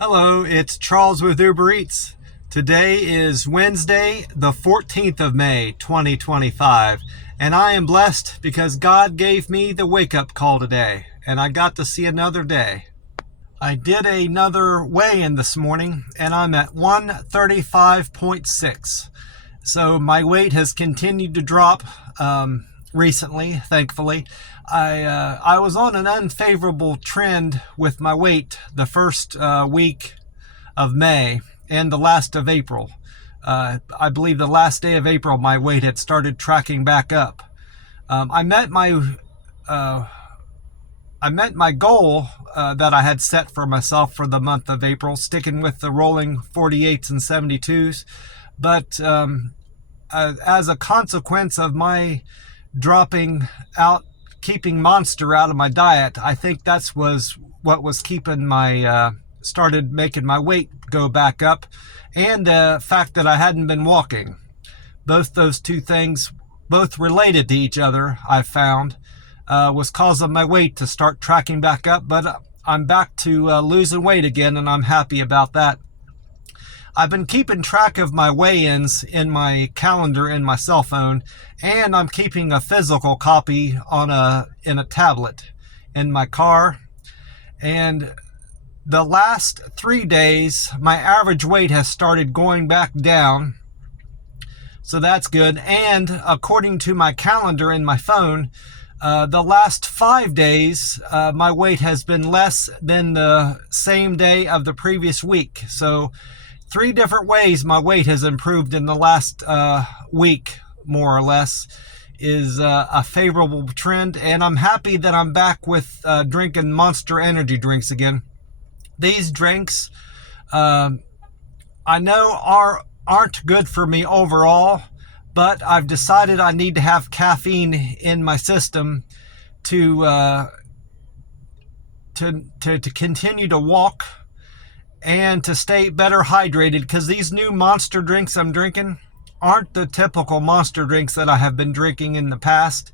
Hello, it's Charles with Uber Eats. Today is Wednesday, the 14th of May, 2025, and I am blessed because God gave me the wake-up call today, and I got to see another day. I did another weigh-in this morning, and I'm at 135.6. So my weight has continued to drop recently, thankfully. I was on an unfavorable trend with my weight the first week of May and the last of April. I believe the last day of April, my weight had started tracking back up. I met my goal that I had set for myself for the month of April, sticking with the rolling 48s and 72s. But as a consequence of my dropping out, keeping Monster out of my diet, I think that's was what was keeping started making my weight go back up, and the fact that I hadn't been walking. Both those two things, both related to each other, I found, was causing my weight to start tracking back up, but I'm back to losing weight again, and I'm happy about that. I've been keeping track of my weigh-ins in my calendar in my cell phone, and I'm keeping a physical copy in a tablet in my car. And the last 3 days, my average weight has started going back down, so that's good. And according to my calendar in my phone, the last 5 days, my weight has been less than the same day of the previous week. So 3 different ways my weight has improved in the last week, more or less, is a favorable trend. And I'm happy that I'm back with drinking Monster energy drinks again. These drinks, I know aren't good for me overall, but I've decided I need to have caffeine in my system to continue to walk and to stay better hydrated, because these new Monster drinks I'm drinking aren't the typical Monster drinks that I have been drinking in the past.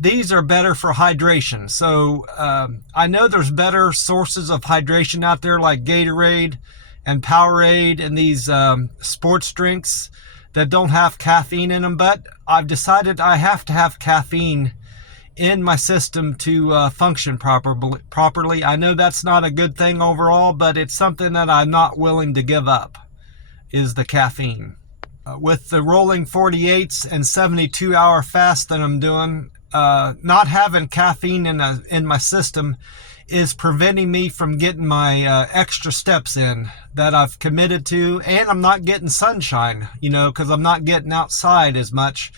These are better for hydration. So I know there's better sources of hydration out there like Gatorade and Powerade and these sports drinks that don't have caffeine in them, but I've decided I have to have caffeine in my system to function properly. I know that's not a good thing overall, but it's something that I'm not willing to give up, is the caffeine. With the rolling 48s and 72-hour fast that I'm doing, not having caffeine in my system is preventing me from getting my extra steps in that I've committed to, and I'm not getting sunshine, because I'm not getting outside as much.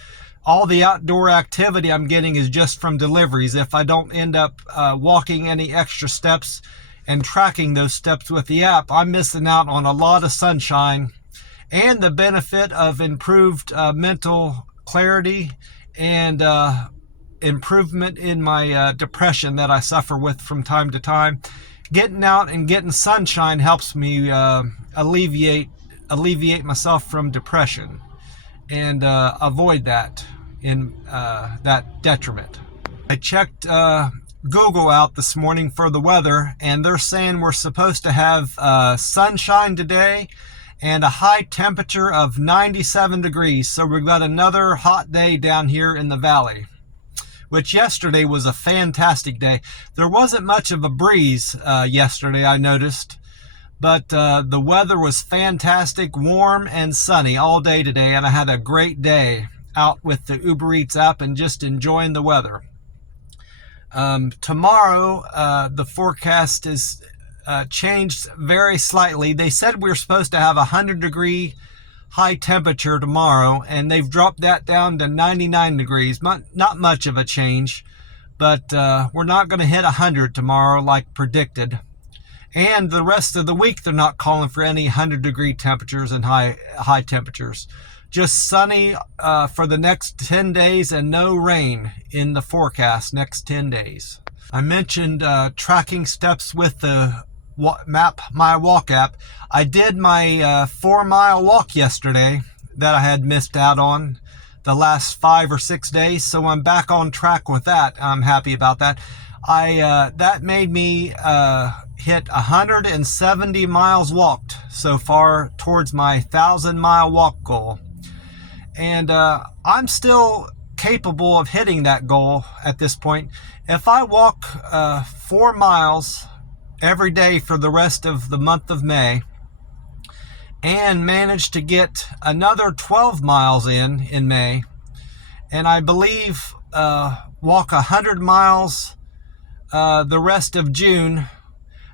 All the outdoor activity I'm getting is just from deliveries. If I don't end up walking any extra steps and tracking those steps with the app, I'm missing out on a lot of sunshine and the benefit of improved mental clarity and improvement in my depression that I suffer with from time to time. Getting out and getting sunshine helps me alleviate myself from depression and avoid that detriment. I checked Google out this morning for the weather, and they're saying we're supposed to have sunshine today and a high temperature of 97 degrees. So we've got another hot day down here in the valley, which yesterday was a fantastic day. There wasn't much of a breeze yesterday, I noticed, but the weather was fantastic, warm and sunny all day today, and I had a great day out with the Uber Eats app and just enjoying the weather. Tomorrow, the forecast is changed very slightly. They said we were supposed to have a 100-degree high temperature tomorrow, and they've dropped that down to 99 degrees. Not much of a change, but we're not going to hit 100 tomorrow like predicted. And the rest of the week, they're not calling for any 100-degree temperatures and high temperatures. Just sunny for the next 10 days and no rain in the forecast next 10 days. I mentioned tracking steps with the My Walk app. I did my 4-mile walk yesterday that I had missed out on the last 5 or 6 days, so I'm back on track with that. I'm happy about that. That made me hit 170 miles walked so far towards my 1,000-mile walk goal. And I'm still capable of hitting that goal at this point. If I walk 4 miles every day for the rest of the month of May and manage to get another 12 miles in May, and I believe walk 100 miles the rest of June,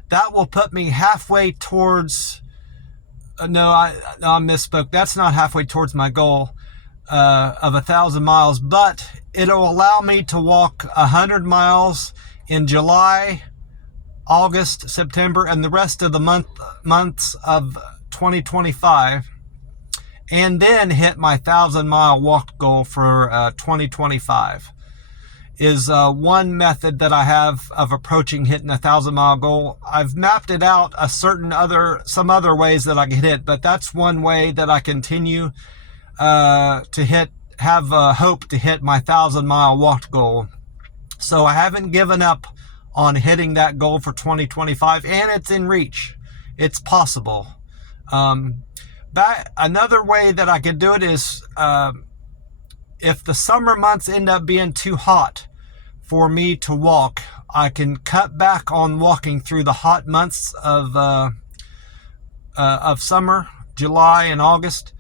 that will put me halfway towards, no, I misspoke. That's not halfway towards my goal of 1,000 miles, but it'll allow me to walk 100 miles in July, August, September, and the rest of the months of 2025, and then hit my 1,000-mile walk goal for 2025. Is one method that I have of approaching hitting a 1,000-mile goal. I've mapped it out some other ways that I can hit, but that's one way that I continue to have hope to hit my 1,000-mile walk goal. So I haven't given up on hitting that goal for 2025, and it's in reach. It's possible. Another way that I could do it is if the summer months end up being too hot for me to walk, I can cut back on walking through the hot months of summer, July and August,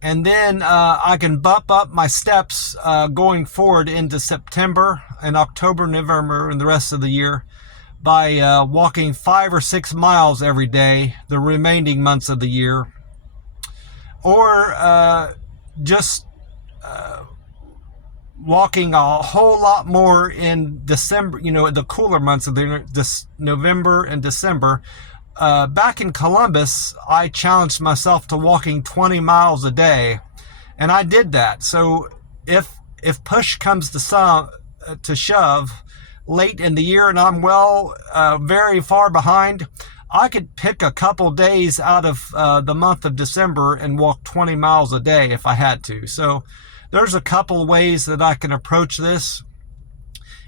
and then I can bump up my steps going forward into September and October, November, and the rest of the year by walking 5 or 6 miles every day the remaining months of the year, or just walking a whole lot more in December, the cooler months of this November and December. Back in Columbus, I challenged myself to walking 20 miles a day, and I did that. So if push comes to shove late in the year and I'm very far behind, I could pick a couple days out of the month of December and walk 20 miles a day if I had to. So there's a couple ways that I can approach this.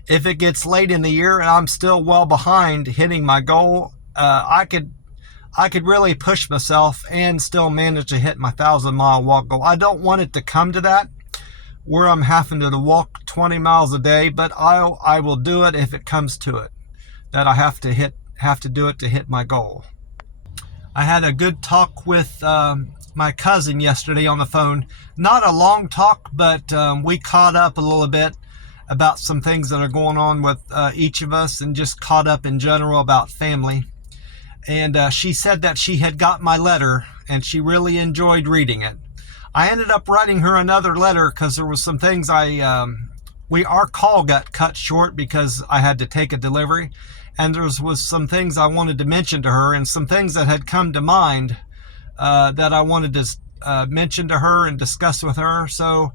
If it gets late in the year and I'm still well behind hitting my goal, I could really push myself and still manage to hit my 1,000-mile walk goal. I don't want it to come to that where I'm having to walk 20 miles a day, but I will do it if it comes to it, that I have to do it to hit my goal. I had a good talk with my cousin yesterday on the phone. Not a long talk, but we caught up a little bit about some things that are going on with each of us, and just caught up in general about family. And she said that she had got my letter and she really enjoyed reading it. I ended up writing her another letter because there was some things our call got cut short because I had to take a delivery, and there was some things I wanted to mention to her, and some things that had come to mind that I wanted to mention to her and discuss with her. So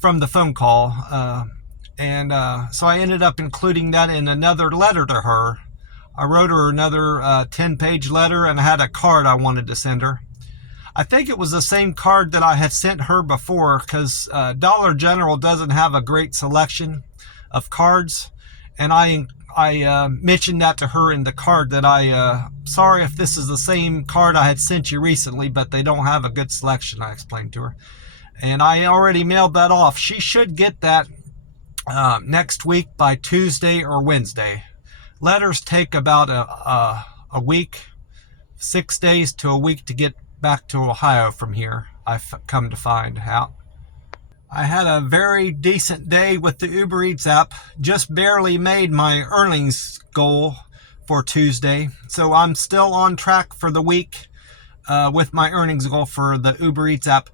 from the phone call, so I ended up including that in another letter to her. I wrote her another 10-page letter, and I had a card I wanted to send her. I think it was the same card that I had sent her before, because Dollar General doesn't have a great selection of cards, and I mentioned that to her in the card, that sorry if this is the same card I had sent you recently, but they don't have a good selection, I explained to her. And I already mailed that off. She should get that next week by Tuesday or Wednesday. Letters take about a week, 6 days to a week to get back to Ohio from here, I've come to find out. I had a very decent day with the Uber Eats app. Just barely made my earnings goal for Tuesday. So I'm still on track for the week with my earnings goal for the Uber Eats app.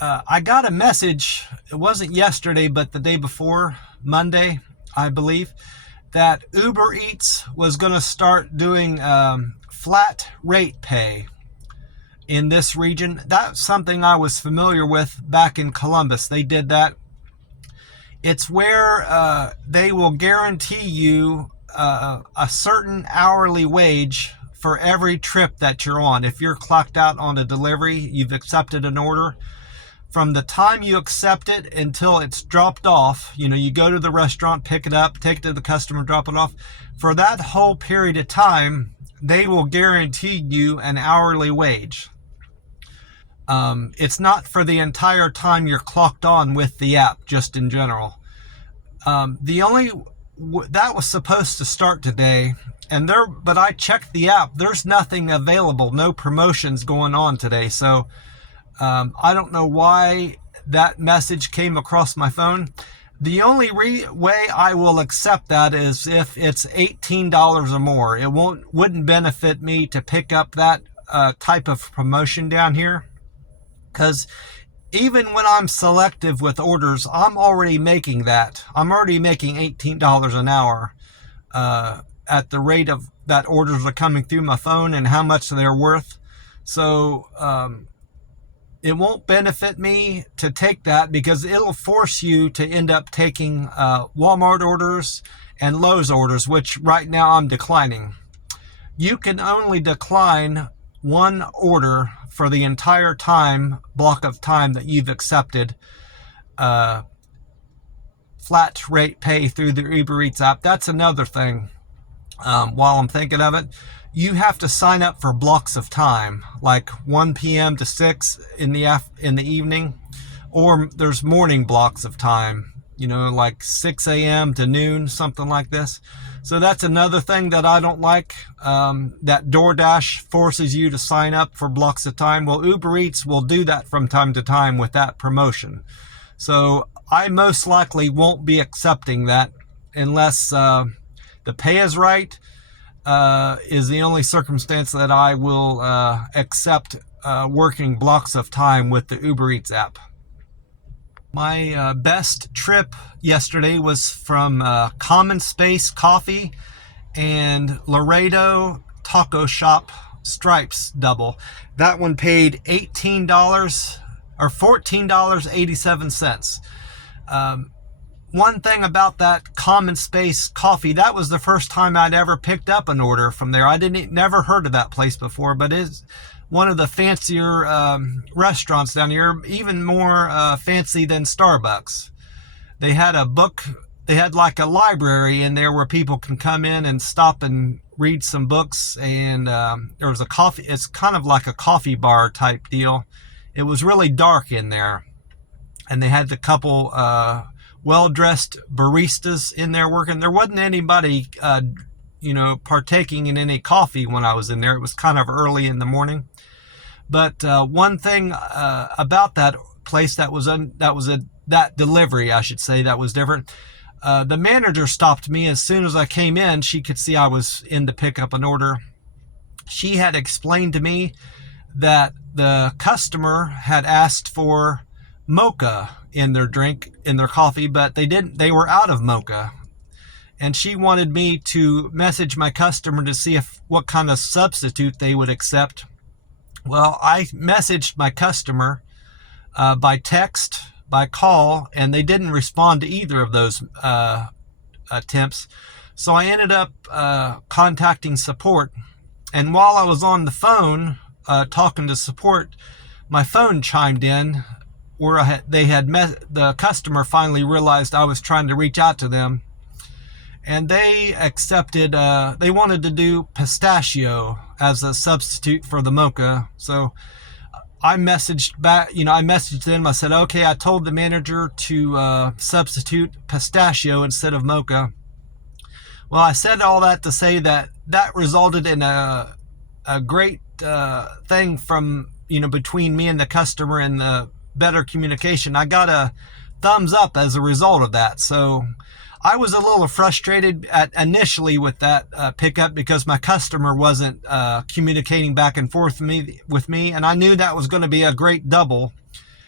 I got a message, it wasn't yesterday, but the day before, Monday, I believe, that Uber Eats was going to start doing flat rate pay in this region. That's something I was familiar with back in Columbus. They did that. It's where they will guarantee you a certain hourly wage for every trip that you're on. If you're clocked out on a delivery, you've accepted an order, from the time you accept it until it's dropped off, you go to the restaurant, pick it up, take it to the customer, drop it off. For that whole period of time, they will guarantee you an hourly wage. It's not for the entire time you're clocked on with the app, just in general. That was supposed to start today, but I checked the app. There's nothing available, no promotions going on today. So I don't know why that message came across my phone. The only way I will accept that is if it's $18 or more. It wouldn't benefit me to pick up that type of promotion down here, because even when I'm selective with orders, I'm already making that. I'm already making $18 an hour at the rate of that orders are coming through my phone and how much they're worth. So it won't benefit me to take that, because it'll force you to end up taking Walmart orders and Lowe's orders, which right now I'm declining. You can only decline one order for the entire block of time that you've accepted flat rate pay through the Uber Eats app. That's another thing. While I'm thinking of it, you have to sign up for blocks of time, like 1 p.m. to 6 in the evening, or there's morning blocks of time, like 6 a.m. to noon, something like this. So that's another thing that I don't like, that DoorDash forces you to sign up for blocks of time. Well, Uber Eats will do that from time to time with that promotion. So I most likely won't be accepting that unless the pay is right. Is the only circumstance that I will accept working blocks of time with the Uber Eats app. My best trip yesterday was from Common Space Coffee and Laredo Taco Shop Stripes double. That one paid $18 or $14.87. One thing about that Common Space Coffee, that was the first time I'd ever picked up an order from there. I never heard of that place before, but it's one of the fancier restaurants down here, even more fancy than Starbucks. They had they had like a library in there where people can come in and stop and read some books, and there was a coffee, it's kind of like a coffee bar type deal. It was really dark in there, and they had a couple well-dressed baristas in there working. There wasn't anybody, partaking in any coffee when I was in there. It was kind of early in the morning. But one thing about that place that delivery, I should say, that was different. The manager stopped me as soon as I came in. She could see I was in to pick up an order. She had explained to me that the customer had asked for mocha in their coffee, but they were out of mocha, and she wanted me to message my customer to see what kind of substitute they would accept. Well, I messaged my customer by text, by call, and they didn't respond to either of those attempts. So I ended up contacting support, and while I was on the phone talking to support, my phone chimed in where the customer finally realized I was trying to reach out to them, and they accepted, they wanted to do pistachio as a substitute for the mocha. So I messaged back, I messaged them, I said, okay, I told the manager to substitute pistachio instead of mocha. Well, I said all that to say that resulted in a great thing from, between me and the customer, and the better communication. I got a thumbs up as a result of that. So I was a little frustrated initially with that pickup, because my customer wasn't communicating back and forth with me, and I knew that was going to be a great double,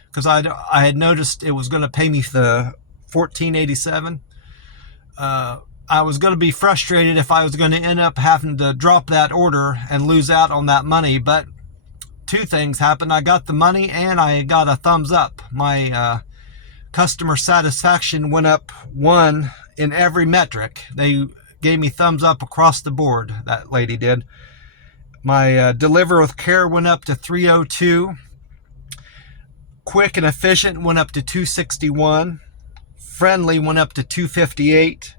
because I had noticed it was going to pay me the $14.87. I was going to be frustrated if I was going to end up having to drop that order and lose out on that money, but two things happened. I got the money and I got a thumbs up. My customer satisfaction went up 1 in every metric. They gave me thumbs up across the board, that lady did. My deliver with care went up to 302. quick and efficient went up to 261. Friendly went up to 258.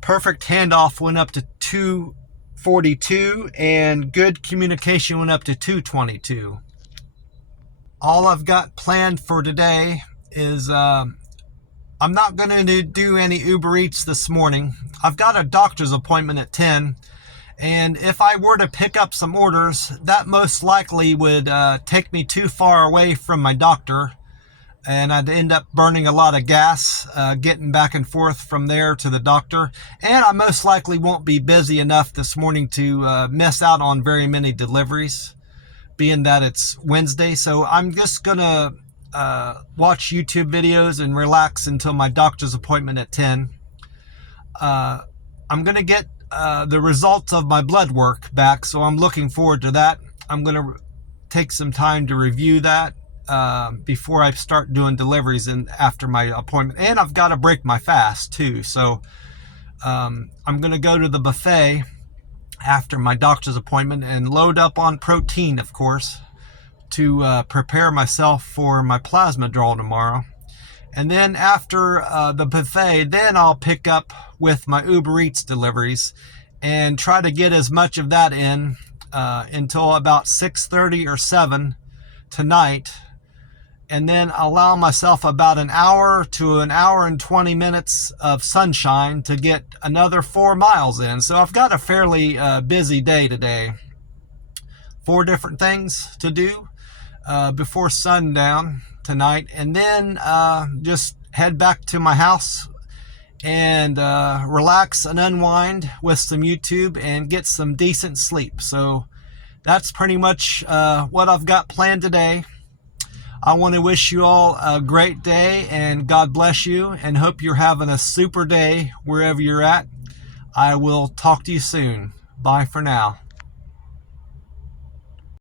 Perfect handoff went up to 242. And good communication went up to 222. All I've got planned for today is I'm not going to do any Uber Eats this morning. I've got a doctor's appointment at 10. And if I were to pick up some orders, that most likely would take me too far away from my doctor. And I'd end up burning a lot of gas getting back and forth from there to the doctor. And I most likely won't be busy enough this morning to miss out on very many deliveries, being that it's Wednesday. So I'm just going to watch YouTube videos and relax until my doctor's appointment at 10. I'm going to get the results of my blood work back, so I'm looking forward to that. I'm going to take some time to review that before I start doing deliveries and after my appointment. And I've got to break my fast too, so I'm going to go to the buffet after my doctor's appointment and load up on protein, of course, to prepare myself for my plasma draw tomorrow. And then after the buffet, then I'll pick up with my Uber Eats deliveries and try to get as much of that in until about 6:30 or 7 tonight. And then allow myself about an hour to an hour and 20 minutes of sunshine to get another 4 miles in. So I've got a fairly busy day today. 4 different things to do before sundown tonight, and then just head back to my house and relax and unwind with some YouTube and get some decent sleep. So that's pretty much what I've got planned today. I want to wish you all a great day and God bless you, and hope you're having a super day wherever you're at. I will talk to you soon. Bye for now.